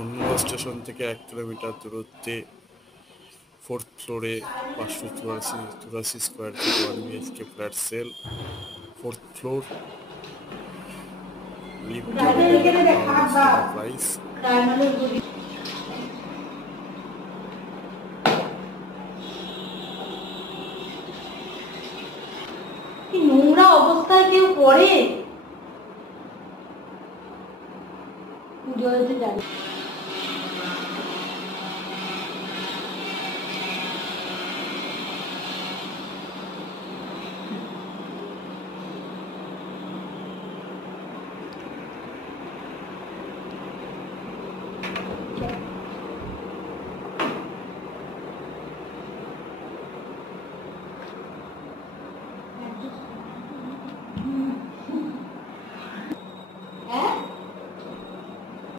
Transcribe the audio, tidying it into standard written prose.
অন্য স্টেশন থেকে 1 কিলোমিটার দূরত্বে, 4th ফ্লোরে, 584 square feet 1 BHK flat sale, 4th floor, lift available, power study price. নোংরা অবস্থায় কেউ পড়ে? পুজোতে যাবে।